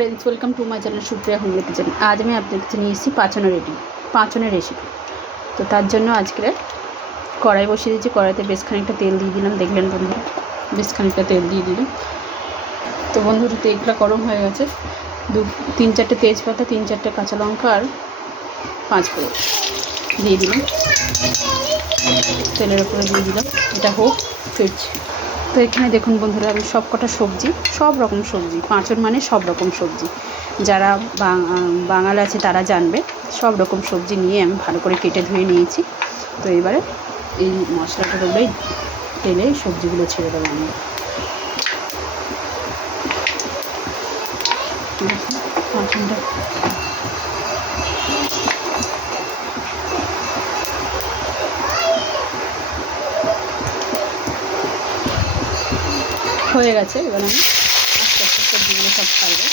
Friends, welcome to my channel Supriya home kitchen. आज मैं आपके কাছে নিয়ে এসেছি পাঁচনের রেসিপি। তো তার জন্য আজকে কড়াই বসিয়ে দিয়েছি। কড়াইতে বেশ খানিকটা তেল দিয়ে দিলাম। দেখলেন বন্ধুরা, বেশ খানিকটা তেল দিয়ে দিলাম। তো বন্ধুরা, তেলটা গরম হয়ে গেছে। তিন চারটে তেজপাতা, 3-4টে কাঁচা লঙ্কা আর 5 ফোড়ন দিয়ে দিলাম। তেলের উপরে দিয়ে দিলাম। এটা হোক ফিরছি। তো এখানে দেখুন বন্ধুরা, আমি সব কটা সবজি, সব রকম সবজি, পাঁচন মানে সব রকম সবজি, যারা বাঙাল আছে তারা জানবে, সব রকম সবজি নিয়ে আমি ভালো করে কেটে ধুয়ে নিয়েছি। তো এবারে এই মশলাটার উপরেই তেলে সবজিগুলো ছেড়ে দেবো আমি। পাঁচনটা হয়ে গেছে। এবার আমি আস্তে আস্তে সবজিগুলো সব ছাড়বো।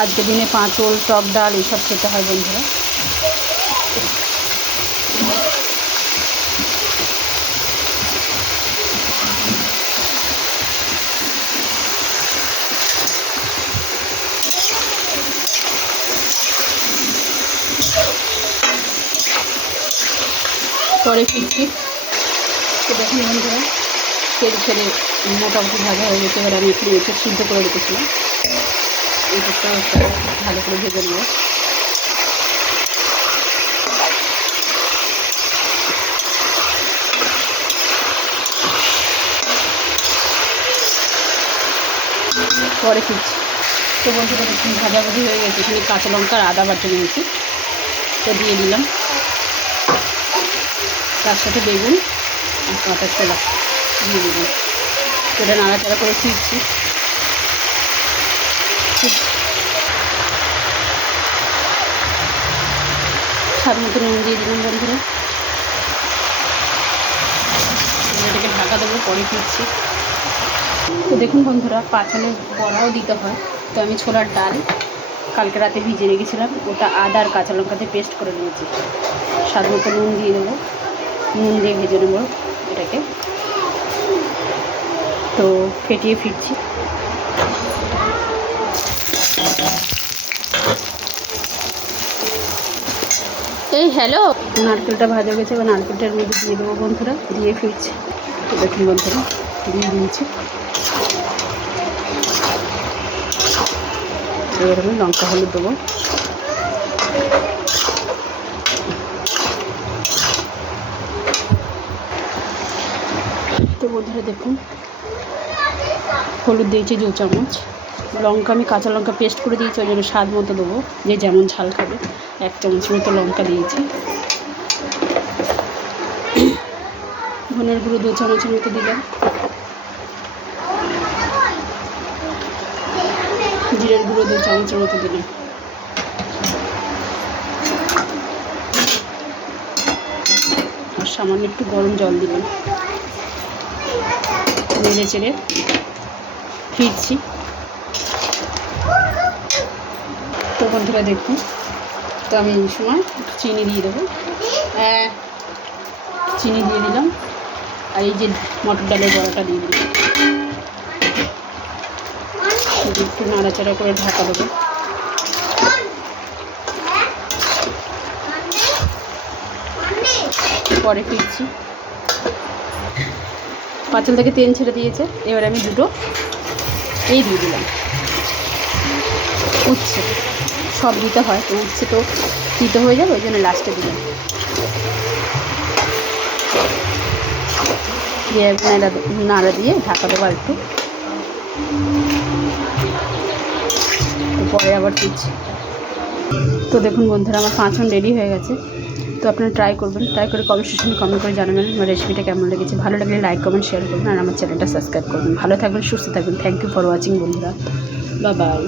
আজকের দিনে পাঁচল, টক ডাল এইসব খেতে হয় বন্ধুরা। পরে ফিরছি। তো দেখুন বন্ধুরা, তেল ছেড়ে মোটামুটি ভাজা হয়ে গেছে। এবার আমি একটু এঁচড় সিদ্ধ করে রেখেছিলাম, এঁচড়টা ভালো করে ভেজে নেব। পরে ফিরছি। তো বন্ধুরা দেখুন, ভাজাভাজি হয়ে গেছে। এখানে কাঁচা লঙ্কা আর আদা বাটা নিয়েছি, তো দিয়ে দিলাম। তার সাথে বেগুন আর কাঁচা ছোলা দিয়ে দিলাম। এটা নাড়াচাড়া করে ফিরছি। স্বাদ মতো নুন দিয়ে দিলাম বন্ধুরা। এটাকে ঢাকা দেবো, পরে ফিরছি। তো দেখুন বন্ধুরা, পাঁচনে বড়াও দিতে হয়। তো আমি ছোলার ডাল কালকে রাতে ভিজে রেখেছিলাম, ওটা আদা আর কাঁচা লঙ্কাতে পেস্ট করে নিয়েছি। স্বাদ মতো নুন দিয়ে দেবো, নুন দিয়ে ভেজে নেবো এটাকে। তো ফেটিয়ে ফিরছি। এই হ্যালো, নারকেলটা ভাজা গেছে। এবার নারকেলটার মধ্যে দিয়ে দেবো বন্ধুরা, দিয়ে ফিরছি। তো দেখুন বন্ধুরা, দিয়ে দিয়েছি। এবার আমি লঙ্কা হলুদ দেবো। তো বন্ধুরা দেখুন, হলুদ দিয়েছি 2 চামচ। লঙ্কা আমি কাঁচা লঙ্কা পেস্ট করে দিয়েছি, ওই জন্য স্বাদ মতো দেবো, যে যেমন ঝাল খাবে। 1 চামচ মতো লঙ্কা দিয়েছি। ধনের গুঁড়ো 2 চামচের মতো দিলাম। জিরের গুঁড়ো 2 চামচের মতো দিলাম। আর সামান্য একটু গরম জল দিলাম। নেড়ে চেড়ে ফিরছি। তো বন্ধুরা দেখুন, তো আমি এই সময় চিনি দিয়ে দেবো। চিনি দিয়ে দিলাম। আর এই যে মটর ডালের বড়াটা দিয়ে দিলাম। একটু নাড়াচাড়া করে ঢাকা দেবো। পরে ফিরছি। পাঁচল থেকে তেল ছেড়ে দিয়েছে। এবার আমি দুটো এই দিয়ে দিলাম। উচ্ছে সব দিতে হয়, তো উচ্ছে তো দিতে হয়ে যাবে, ওই জন্য লাস্টে দিলাম। দিয়ে নাড়া দিয়ে ঢাকা দেবো আর একটু। পরে আবার ফিরছি। তো দেখুন বন্ধুরা, আমার পাঁচন রেডি হয়ে গেছে। তো আপনারা ট্রাই করবেন, ট্রাই করে কমেন্ট সেকশনে কমেন্ট করে জানাবেন আমার রেসিপিটা কেমন লেগেছে। ভালো লাগলে লাইক, কমেন্ট, শেয়ার করবেন আর আমার চ্যানেলটা সাবস্ক্রাইব করবেন। ভালো থাকবেন, সুস্থ থাকবেন। থ্যাংক ইউ ফর ওয়াচিং বন্ধুরা। Bye bye.